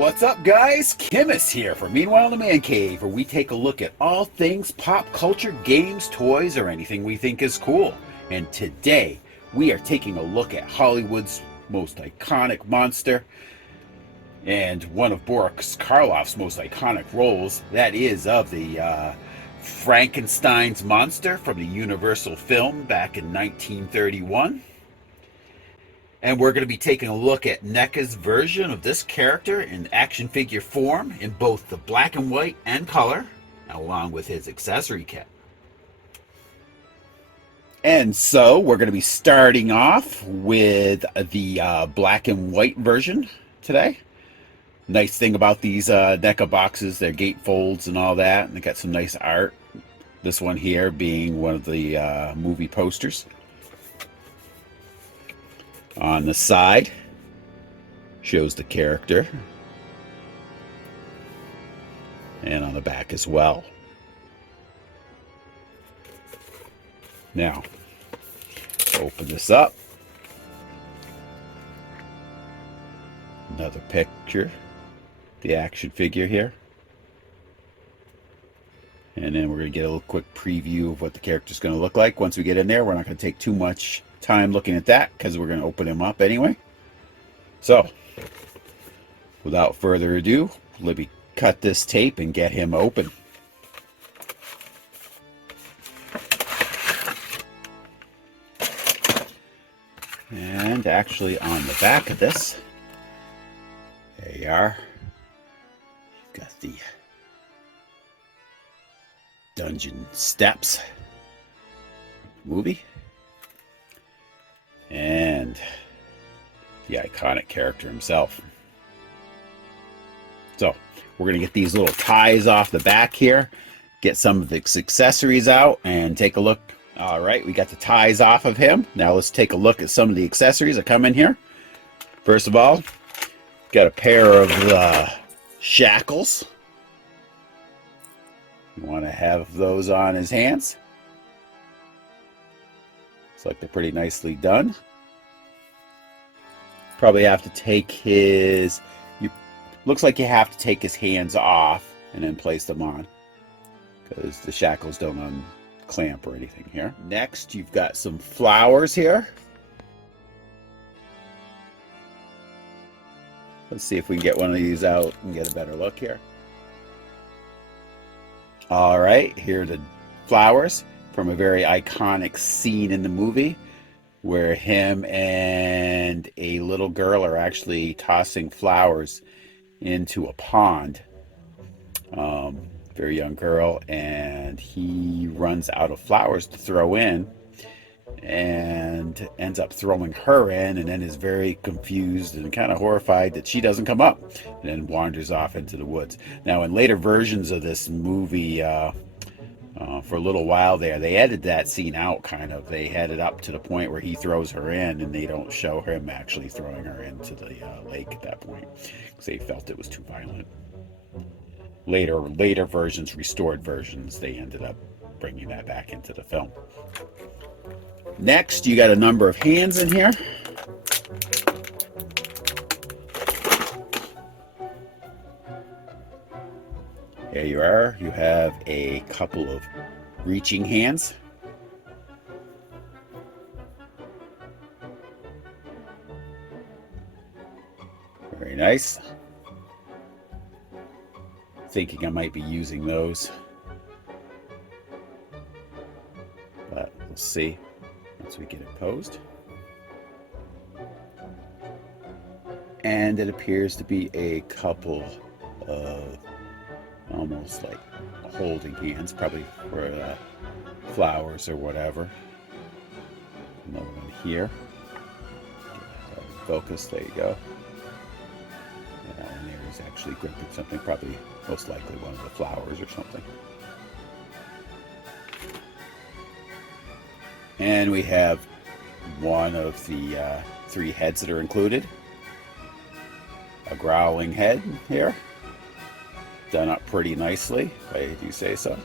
What's up, guys? Kimmis here for Meanwhile in the Man Cave, where we take a look at all things pop culture, games, toys, or anything we think is cool. And today, we are taking a look at Hollywood's most iconic monster and one of Boris Karloff's most iconic roles. That is of the Frankenstein's monster from the Universal film back in 1931. And we're going to be taking a look at Neca's version of this character in action figure form in both the black and white and color, along with his accessory kit. And so we're going to be starting off with the black and white version today. Nice thing about these Neca boxes, they're gate folds and all that, and they got some nice art. This one here being one of the movie posters. On the side, shows the character, and on the back as well. Now, open this up. Another picture, the action figure here. And then we're going to get a little quick preview of what the character's going to look like. Once we get in there, we're not going to take too much time looking at that because we're going to open him up anyway. So, without further ado, let me cut this tape and get him open. And actually on the back of this, there you are. You've got the dungeon steps movie. And the iconic character himself. So we're going to get these little ties off the back here, get some of the accessories out, and take a look. All right, we got the ties off of him. Now let's take a look at some of the accessories that come in here. First of all, got a pair of shackles. You want to have those on his hands. Looks like they're pretty nicely done. Probably have to take his... looks like you have to take his hands off and then place them on, because the shackles don't unclamp or anything here. Next, you've got some flowers here. Let's see if we can get one of these out and get a better look here. All right, here are the flowers from a very iconic scene in the movie where him and a little girl are actually tossing flowers into a pond. Very young girl, and he runs out of flowers to throw in and ends up throwing her in, and then is very confused and kind of horrified that she doesn't come up, and then wanders off into the woods. Now, in later versions of this movie, for a little while there, they edited that scene out, kind of. They had it up to the point where he throws her in, and they don't show him actually throwing her into the lake at that point, because they felt it was too violent. Later versions, restored versions, they ended up bringing that back into the film. Next, you got a number of hands in here. There you are. You have a couple of reaching hands. Very nice. Thinking I might be using those, but we'll see once we get it posed. And it appears to be a couple of almost like holding hands, probably for flowers or whatever. Another one here. Focus, there you go. And there he's actually gripping something, probably most likely one of the flowers or something. And we have one of the three heads that are included. A growling head here. Done up pretty nicely, if I do say so.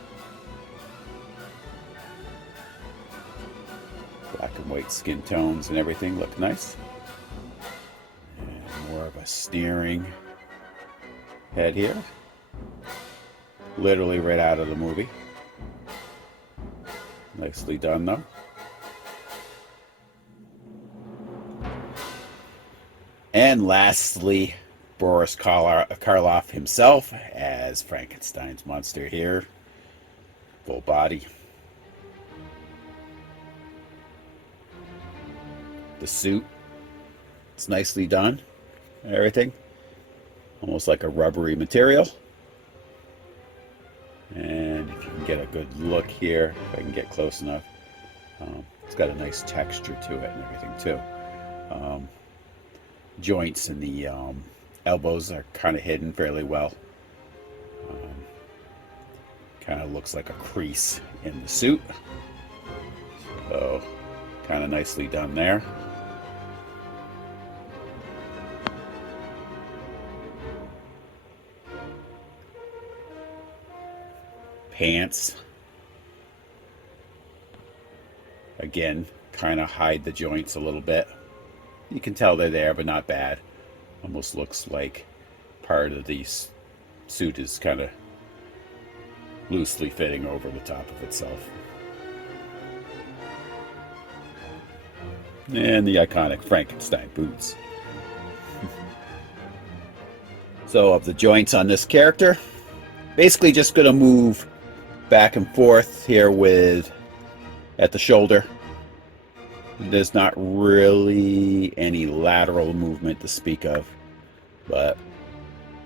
Black and white skin tones and everything look nice. And more of a sneering head here. Literally right out of the movie. Nicely done though. And lastly, Boris Karloff himself as Frankenstein's monster here. Full body. The suit. It's nicely done. Everything. Almost like a rubbery material. And if you can get a good look here, if I can get close enough, it's got a nice texture to it and everything too. Joints in the elbows are kind of hidden fairly well. Kind of looks like a crease in the suit. So, kind of nicely done there. Pants. Again, kind of hide the joints a little bit. You can tell they're there, but not bad. Almost looks like part of the suit is kind of loosely fitting over the top of itself. And the iconic Frankenstein boots. So of the joints on this character, basically just going to move back and forth here with at the shoulder. There's not really any lateral movement to speak of, but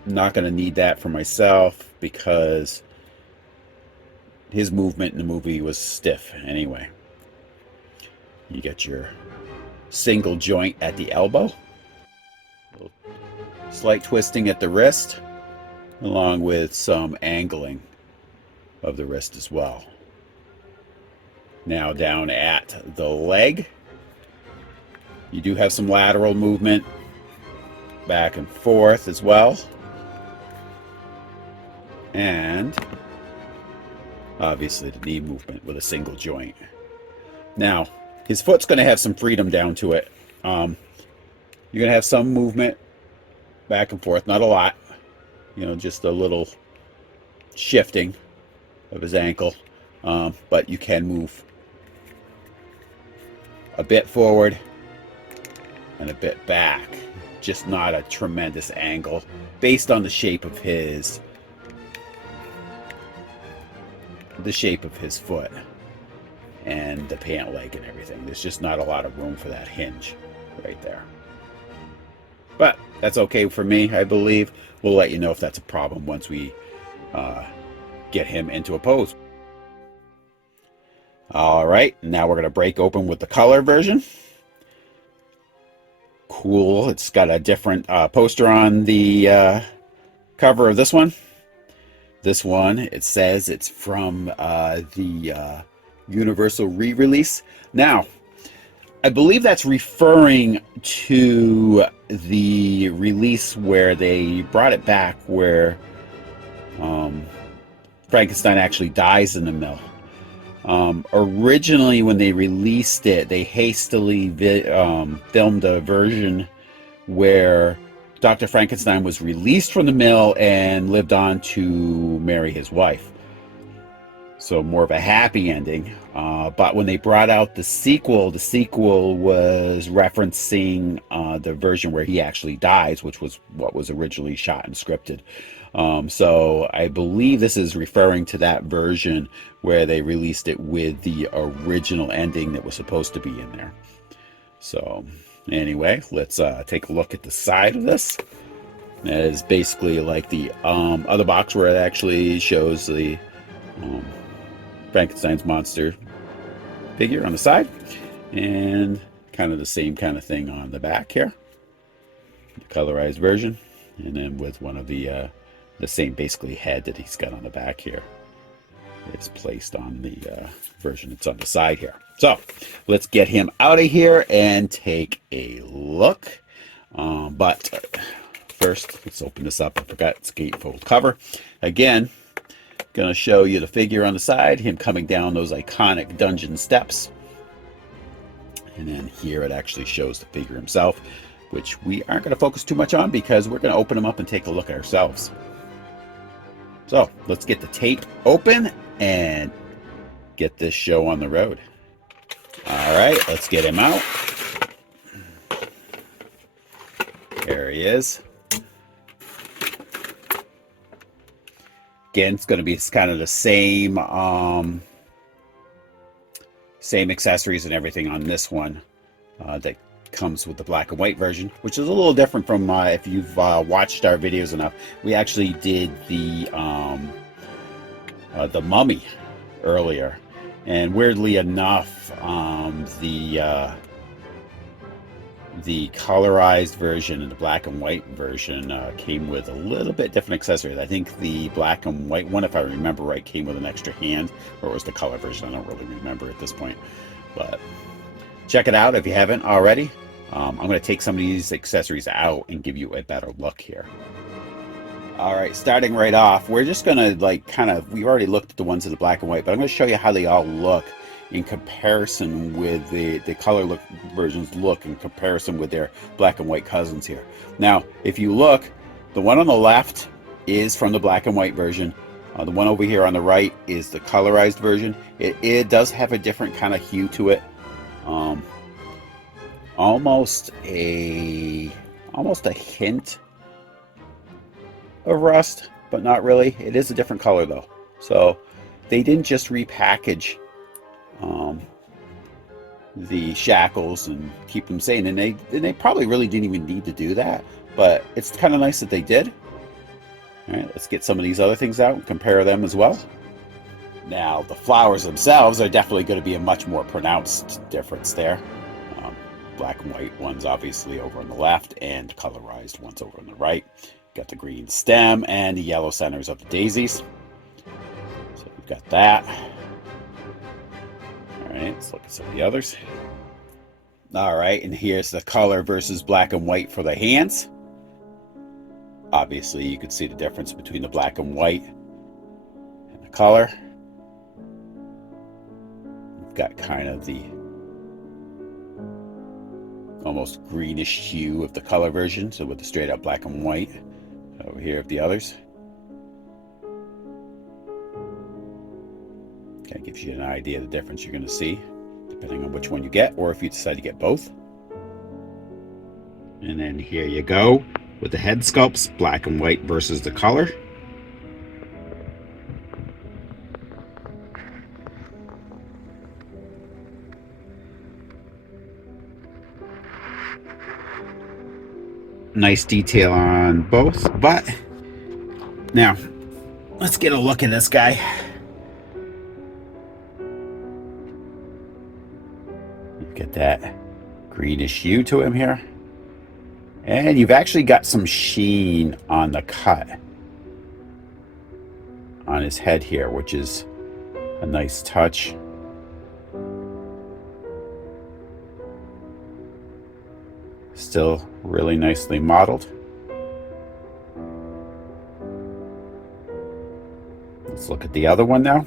I'm not going to need that for myself because his movement in the movie was stiff anyway. You get your single joint at the elbow, slight twisting at the wrist, along with some angling of the wrist as well. Now down at the leg, you do have some lateral movement back and forth as well. And obviously the knee movement with a single joint. Now, his foot's going to have some freedom down to it. You're going to have some movement back and forth, not a lot. You know, just a little shifting of his ankle. But you can move a bit forward and a bit back. Just not a tremendous angle based on the shape of his foot and the pant leg and everything. There's just not a lot of room for that hinge right there. But that's okay for me, I believe. We'll let you know if that's a problem once we get him into a pose. All right, now we're going to break open with the color version. Cool. It's got a different poster on the cover of this one. This one, it says it's from the Universal re-release. Now, I believe that's referring to the release where they brought it back, where Frankenstein actually dies in the mill. Originally, when they released it, they hastily filmed a version where Dr. Frankenstein was released from the mill and lived on to marry his wife. So more of a happy ending. But when they brought out the sequel was referencing the version where he actually dies, which was what was originally shot and scripted. So I believe this is referring to that version where they released it with the original ending that was supposed to be in there. So anyway, let's take a look at the side of this. That is basically like the other box where it actually shows the Frankenstein's monster figure on the side, and kind of the same kind of thing on the back here, the colorized version, and then with one of the same basically head that he's got on the back here. It's placed on the version that's on the side here. So let's get him out of here and take a look. But first, let's open this up. I forgot it's a gatefold cover. Again, going to show you the figure on the side, him coming down those iconic dungeon steps. And then here it actually shows the figure himself, which we aren't going to focus too much on because we're going to open him up and take a look at ourselves. So let's get the tape open and get this show on the road. All right, let's get him out. There he is. Again, it's going to be kind of the same same accessories and everything on this one that comes with the black and white version, which is a little different from if you've watched our videos enough. We actually did the Mummy earlier, and weirdly enough, the colorized version and the black and white version came with a little bit different accessories. I think the black and white one, if I remember right, came with an extra hand, or it was the color version. I don't really remember at this point, but check it out if you haven't already. I'm going to take some of these accessories out and give you a better look here. All right, starting right off, we're just going to we've already looked at the ones in the black and white, but I'm going to show you how they all look in comparison with the color look versions look in comparison with their black and white cousins here. Now, if you look, the one on the left is from the black and white version. The one over here on the right is the colorized version. It does have a different kind of hue to it. Almost a hint of rust, but not really. It is a different color though. So they didn't just repackage the shackles and keep them sane, and they probably really didn't even need to do that, but it's kind of nice that they did. All right, let's get some of these other things out and compare them as well. Now, the flowers themselves are definitely going to be a much more pronounced difference there. Black and white ones obviously over on the left, and colorized ones over on the right. Got the green stem and the yellow centers of the daisies. So we've got that. All right, let's look at some of the others. All right, and here's the color versus black and white for the hands. Obviously, you can see the difference between the black and white and the color. We've got kind of the almost greenish hue of the color version, so with the straight up black and white. Over here of the others. Kind of gives you an idea of the difference you're going to see depending on which one you get, or if you decide to get both. And then here you go with the head sculpts, black and white versus the color. Nice detail on both, but now let's get a look at this guy. Get that greenish hue to him here, and you've actually got some sheen on the cut on his head here, which is a nice touch. Still really nicely modeled. Let's look at the other one now.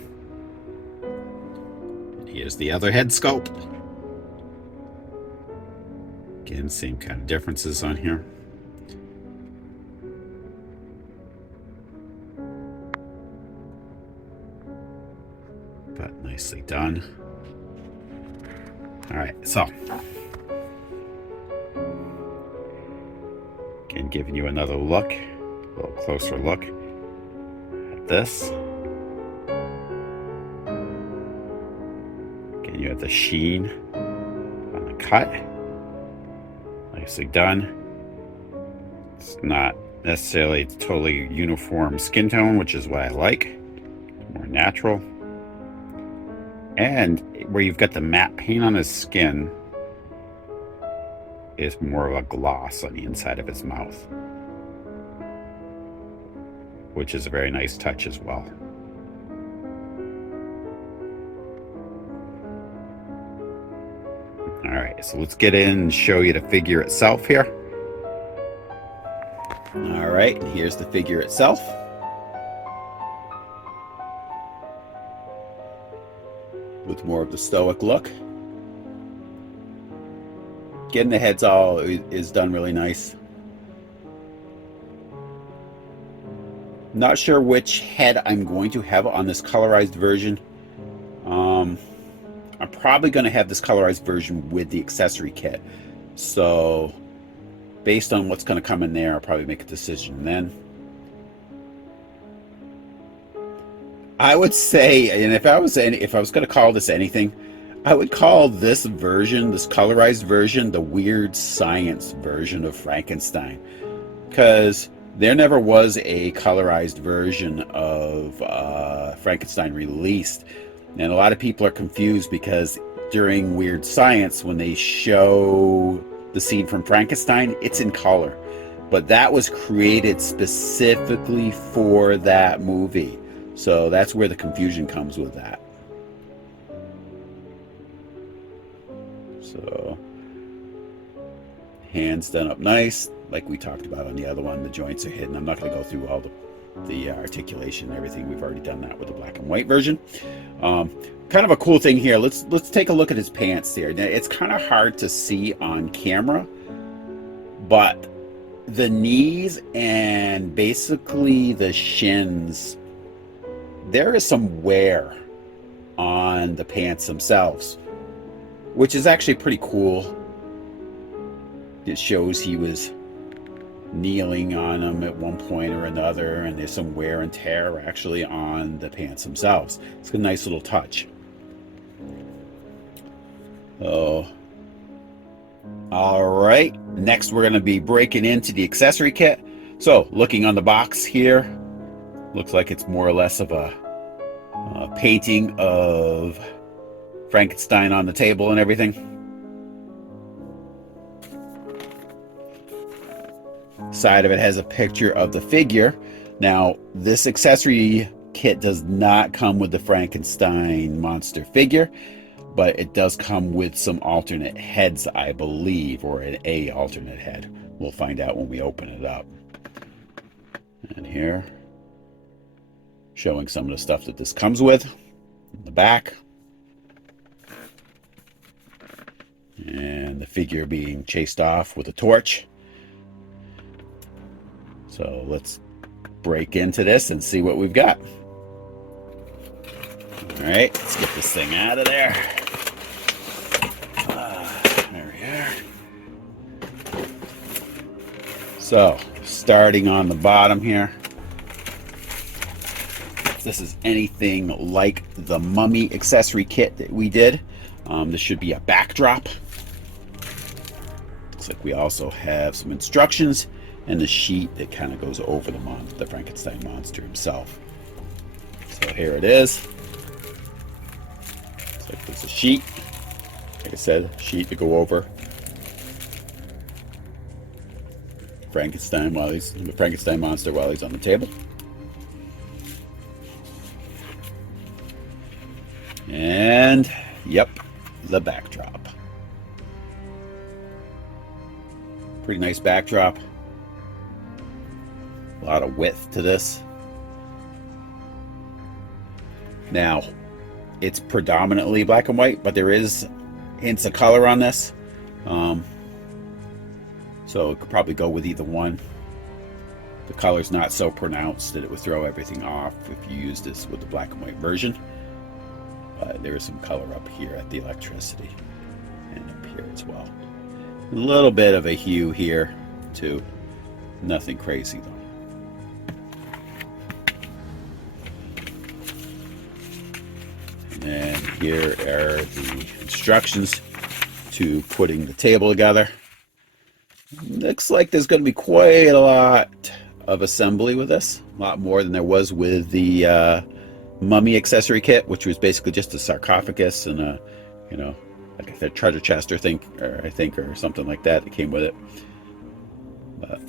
And here's the other head sculpt. Again, same kind of differences on here. But nicely done. All right, so again, giving you another look, a little closer look at this. Again, you have the sheen on the cut. Nicely done. It's not necessarily totally uniform skin tone, which is what I like. More natural. And where you've got the matte paint on his skin is more of a gloss on the inside of his mouth, which is a very nice touch as well. All right, so let's get in and show you the figure itself here. All right, and here's the figure itself. With more of the stoic look. Getting the heads all is done really nice. Not sure which head I'm going to have on this colorized version. I'm probably going to have this colorized version with the accessory kit. So based on what's going to come in there, I'll probably make a decision then. I would say, and if I was going to call this anything, I would call this version, this colorized version, the weird science version of Frankenstein, because there never was a colorized version of Frankenstein released. And a lot of people are confused because during Weird Science, when they show the scene from Frankenstein, it's in color. But that was created specifically for that movie. So that's where the confusion comes with that. So, hands done up nice, like we talked about on the other one. The joints are hidden. I'm not going to go through all the articulation and everything. We've already done that with the black and white version. Kind of a cool thing here. Let's take a look at his pants here. Now, it's kind of hard to see on camera, but the knees and basically the shins, there is some wear on the pants themselves, which is actually pretty cool. It shows he was kneeling on them at one point or another, and there's some wear and tear actually on the pants themselves. It's a nice little touch. Oh, all right, next we're going to be breaking into the accessory kit. So looking on the box here, looks like it's more or less of a painting of Frankenstein on the table and everything. Side of it has a picture of the figure. Now, this accessory kit does not come with the Frankenstein monster figure, but it does come with some alternate heads, I believe, or an alternate head. We'll find out when we open it up. And here, showing some of the stuff that this comes with in the back. And the figure being chased off with a torch. So let's break into this and see what we've got. All right, let's get this thing out of there. There we are. So, starting on the bottom here. If this is anything like the Mummy accessory kit that we did, this should be a backdrop. Looks like we also have some instructions and the sheet that kind of goes over the Frankenstein monster himself. So here it is. Looks like there's a sheet. Like I said, sheet to go over the Frankenstein monster while he's on the table. And yep, the backdrop. Pretty nice backdrop. A lot of width to this. Now, it's predominantly black and white, but there is hints of color on this. So it could probably go with either one. The color's not so pronounced that it would throw everything off if you use this with the black and white version. But there is some color up here at the electricity and up here as well. A little bit of a hue here too. Nothing crazy though. And here are the instructions to putting the table together. Looks like there's going to be quite a lot of assembly with this. A lot more than there was with the Mummy accessory kit, which was basically just a sarcophagus and a, like a treasure chest or or something like that that came with it. But,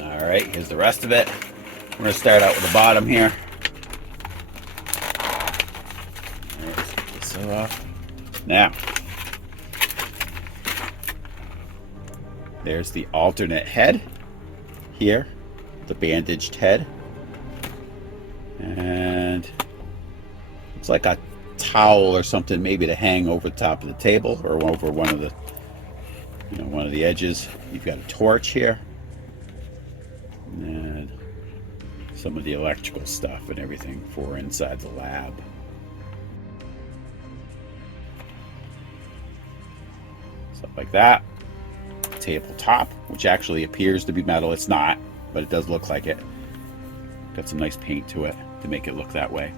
all right, here's the rest of it. We're going to start out with the bottom here. Now, there's the alternate head here, the bandaged head, and it's like a towel or something, maybe to hang over the top of the table or over one of the edges. You've got a torch here, and some of the electrical stuff and everything for inside the lab. Stuff like that. Tabletop, which actually appears to be metal. It's not, but it does look like it. Got some nice paint to it to make it look that way.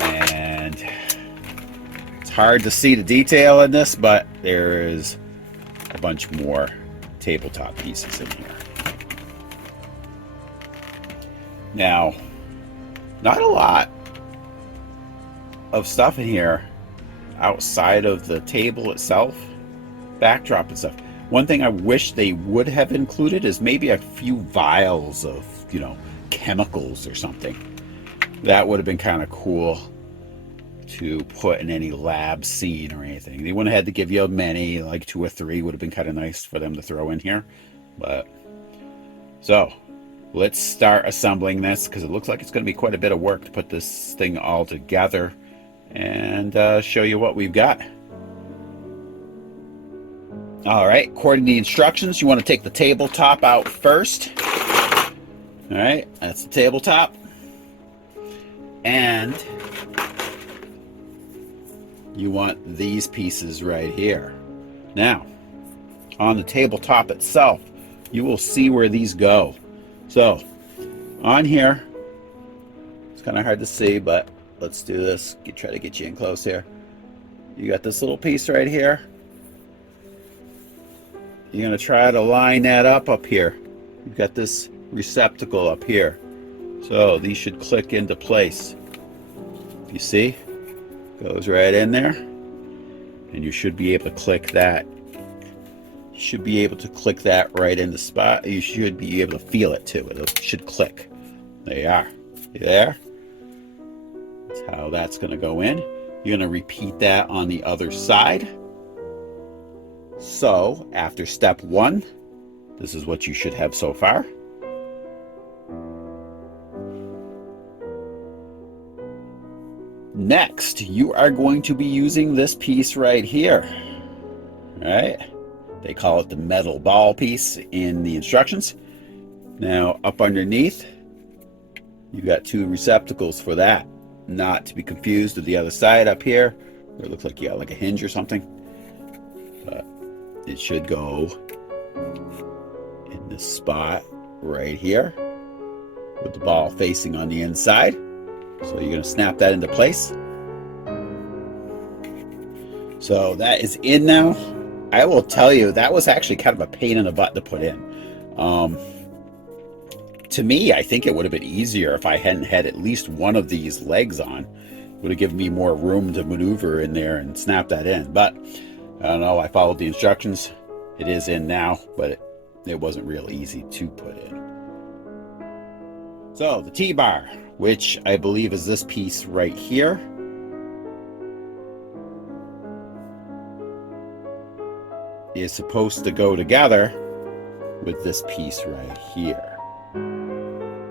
And it's hard to see the detail in this, but there is a bunch more tabletop pieces in here. Now, not a lot of stuff in here outside of the table itself, backdrop and stuff. One thing I wish they would have included is maybe a few vials of, you know, chemicals or something. That would have been kind of cool to put in any lab scene or anything. They wouldn't have had to give you many, like 2 or 3 would have been kind of nice for them to throw in here. But so let's start assembling this, because it looks like it's going to be quite a bit of work to put this thing all together and show you what we've got. All right, according to the instructions, you want to take the tabletop out first. All right, that's the tabletop. And you want these pieces right here. Now, on the tabletop itself, you will see where these go. So, on here, it's kind of hard to see, but let's do this. Try to get you in close here. You got this little piece right here. You're going to try to line that up here. You've got this receptacle up here. So these should click into place. You see? Goes right in there. And you should be able to click that. You should be able to click that right in the spot. You should be able to feel it too. It should click. There you are. You there? That's how that's going to go in. You're going to repeat that on the other side. So, after step 1, this is what you should have so far. Next, you are going to be using this piece right here. All right? They call it the metal ball piece in the instructions. Now, up underneath, you got 2 receptacles for that. Not to be confused with the other side up here, where it looks like you got like a hinge or something. But it should go in this spot right here with the ball facing on the inside. So you're going to snap that into place. So that is in now. I will tell you, that was actually kind of a pain in the butt to put in. To me, I think it would have been easier if I hadn't had at least one of these legs on. It would have given me more room to maneuver in there and snap that in. But I don't know, I followed the instructions. It is in now, but it wasn't real easy to put in. So the T-bar, which I believe is this piece right here. Is supposed to go together with this piece right here.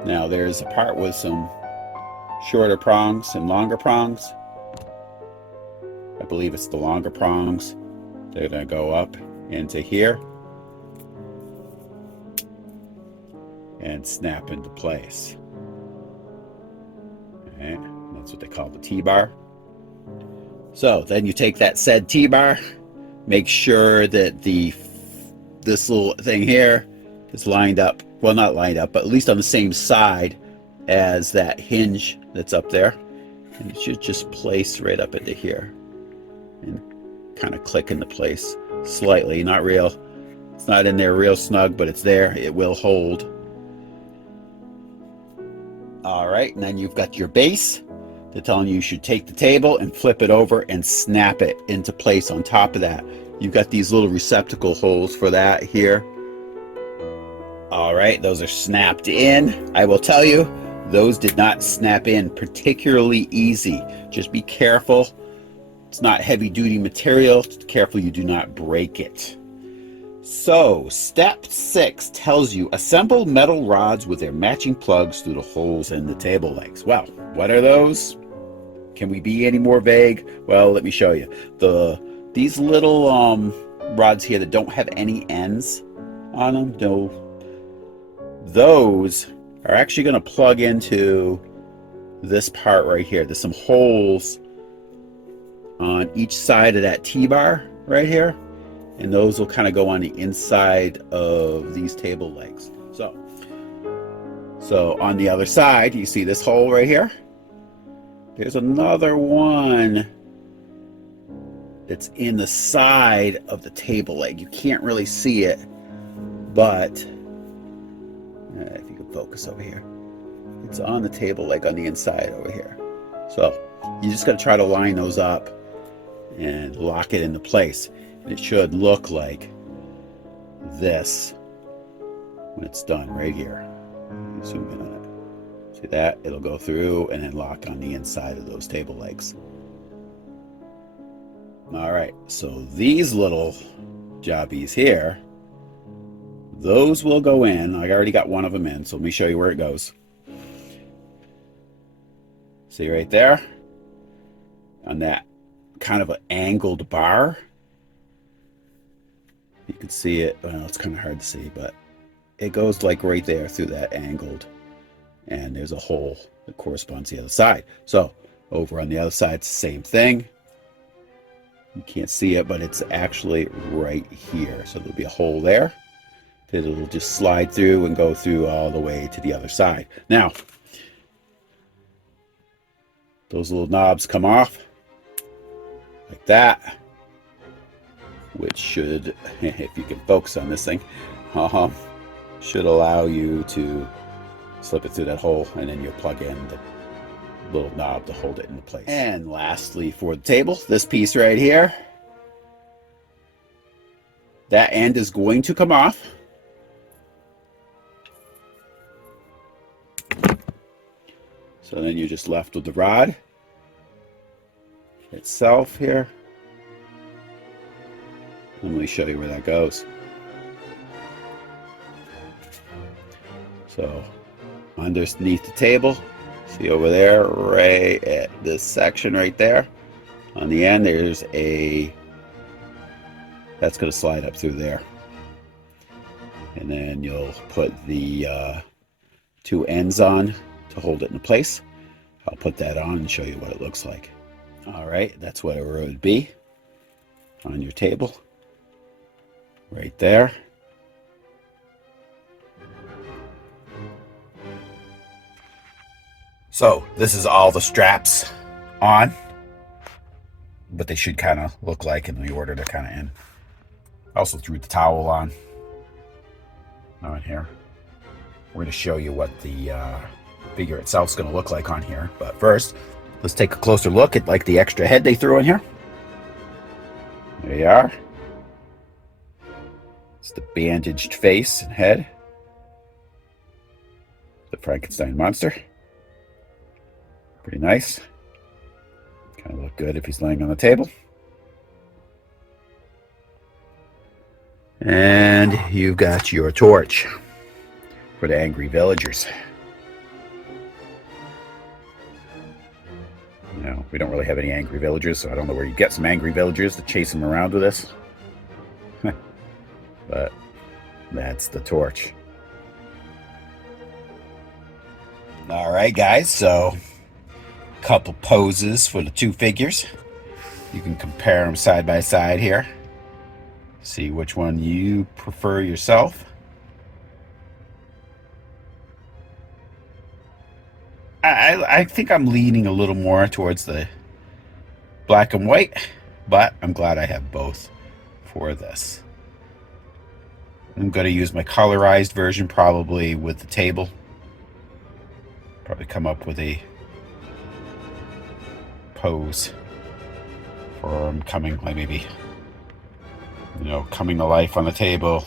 Now there's a part with some shorter prongs and longer prongs. I believe it's the longer prongs. They're going to go up into here and snap into place. Okay. That's what they call the T-bar. So then you take that said T-bar, make sure that this little thing here is lined up, well, not lined up, but at least on the same side as that hinge that's up there. And it should just place right up into here and kind of click into place slightly. Not real, it's not in there real snug, but it's there. It will hold. All right, and then you've got your base. They're telling you should take the table and flip it over and snap it into place on top of that. You've got these little receptacle holes for that here. All right, those are snapped in. I will tell you, those did not snap in particularly easy. Just be careful. It's not heavy duty material. Just careful you do not break it. So, step 6 tells you assemble metal rods with their matching plugs through the holes in the table legs. Well, what are those? Can we be any more vague? Well, let me show you. These little rods here that don't have any ends on them, no, those are actually going to plug into this part right here. There's some holes on each side of that T-bar right here, and those will kind of go on the inside of these table legs. So on the other side, you see this hole right here? There's another one that's in the side of the table leg. You can't really see it, but if you can focus over here, it's on the table leg on the inside over here. So you just got to try to line those up and lock it into place. And it should look like this when it's done right here. Zoom in on it. See that? It'll go through and then lock on the inside of those table legs. All right, so these little jobbies here, those will go in. I already got one of them in, so let me show you where it goes. See right there? On that kind of an angled bar. You can see it. Well, it's kind of hard to see, but it goes like right there through that angled, and there's a hole that corresponds to the other side. So over on the other side, it's the same thing. You can't see it, but it's actually right here. So there'll be a hole there that it'll just slide through and go through all the way to the other side. Now, those little knobs come off like that, which should, if you can focus on this thing, should allow you to slip it through that hole, and then you'll plug in the little knob to hold it into place. And lastly, for the table, this piece right here, that end is going to come off. So then you're just left with the rod itself here. Let me show you where that goes. So underneath the table, see over there, right at this section right there, on the end there's a, that's going to slide up through there, and then you'll put the two ends on to hold it in place. I'll put that on and show you what it looks like. All right, that's what it would be on your table right there. So this is all the straps on, but they should kind of look like in the order they're kind of in. Also threw the towel on here. We're going to show you what the figure itself is going to look like on here. But first, let's take a closer look at like the extra head they threw in here. There you are. It's the bandaged face and head. The Frankenstein monster. Pretty nice. Kind of look good if he's laying on the table. And you've got your torch for the angry villagers. You know, we don't really have any angry villagers, so I don't know where you get some angry villagers to chase them around with this. But that's the torch. All right, guys, so couple poses for the two figures. You can compare them side by side here. See which one you prefer yourself. I think I'm leaning a little more towards the black and white, but I'm glad I have both for this. I'm going to use my colorized version probably with the table. Probably come up with a pose for him coming, like maybe, you know, coming to life on the table,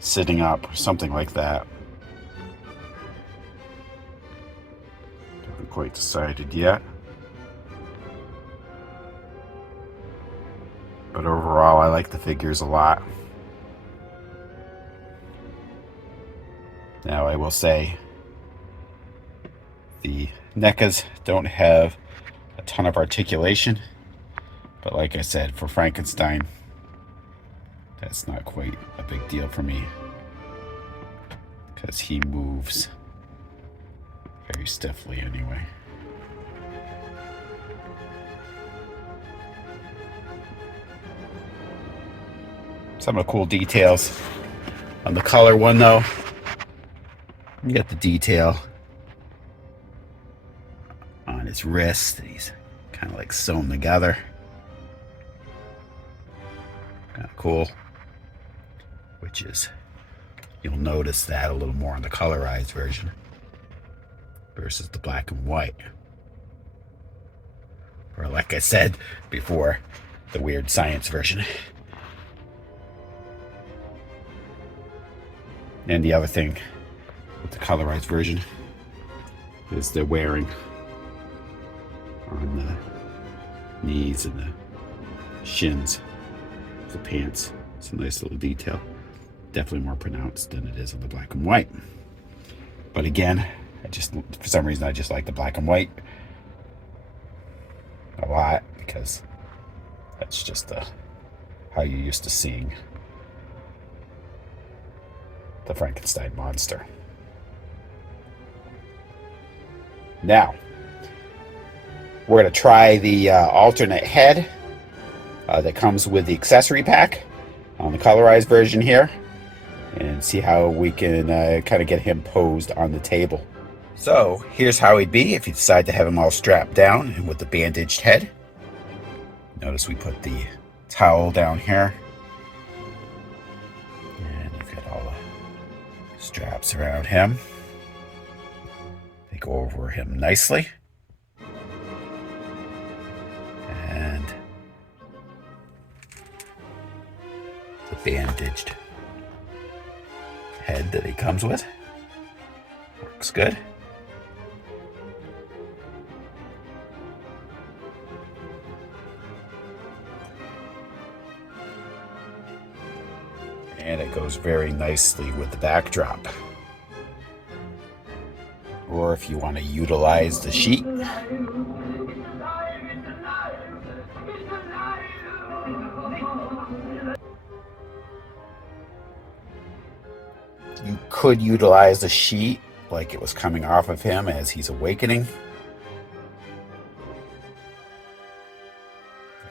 sitting up, or something like that. Haven't quite decided yet. But overall, I like the figures a lot. Now, I will say, the NECAs don't have a ton of articulation, but like I said, for Frankenstein, that's not quite a big deal for me, because he moves very stiffly anyway. Some of the cool details on the color one, though. You got the detail on his wrist. He's kind of like sewn together. Kind of cool. Which is, you'll notice that a little more on the colorized version versus the black and white. Or like I said before, the weird science version. And the other thing with the colorized version is the wearing on the knees and the shins of the pants. It's a nice little detail. Definitely more pronounced than it is on the black and white. But again, for some reason, I just like the black and white a lot, because that's just how you're used to seeing the Frankenstein monster. Now, we're going to try the alternate head that comes with the accessory pack on the colorized version here, and see how we can kind of get him posed on the table. So here's how he'd be if you decide to have him all strapped down and with the bandaged head. Notice we put the towel down here, and you've got all the straps around him. They go over him nicely. And the bandaged head that he comes with works good. And it goes very nicely with the backdrop. Or if you want to utilize the sheet, you could utilize the sheet like it was coming off of him as he's awakening.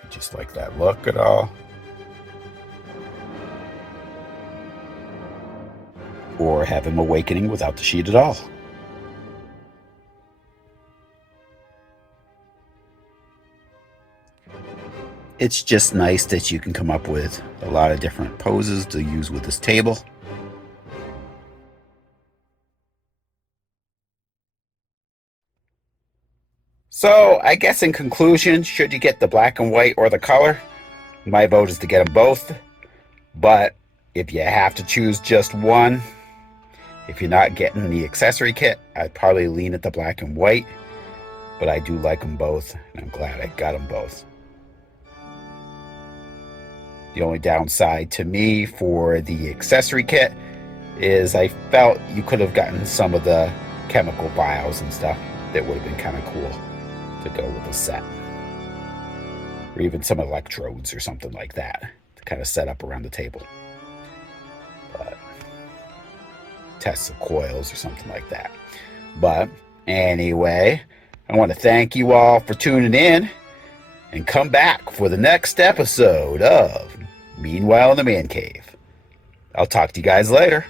Just like that look at all. Or have him awakening without the sheet at all. It's just nice that you can come up with a lot of different poses to use with this table. So I guess in conclusion, should you get the black and white or the color? My vote is to get them both. But if you have to choose just one, if you're not getting the accessory kit, I'd probably lean at the black and white. But I do like them both, and I'm glad I got them both. The only downside to me for the accessory kit is I felt you could have gotten some of the chemical vials and stuff that would have been kind of cool to go with the set. Or even some electrodes or something like that to kind of set up around the table. But tests of coils or something like that. But anyway, I want to thank you all for tuning in, and come back for the next episode of Meanwhile in the Man Cave. I'll talk to you guys later.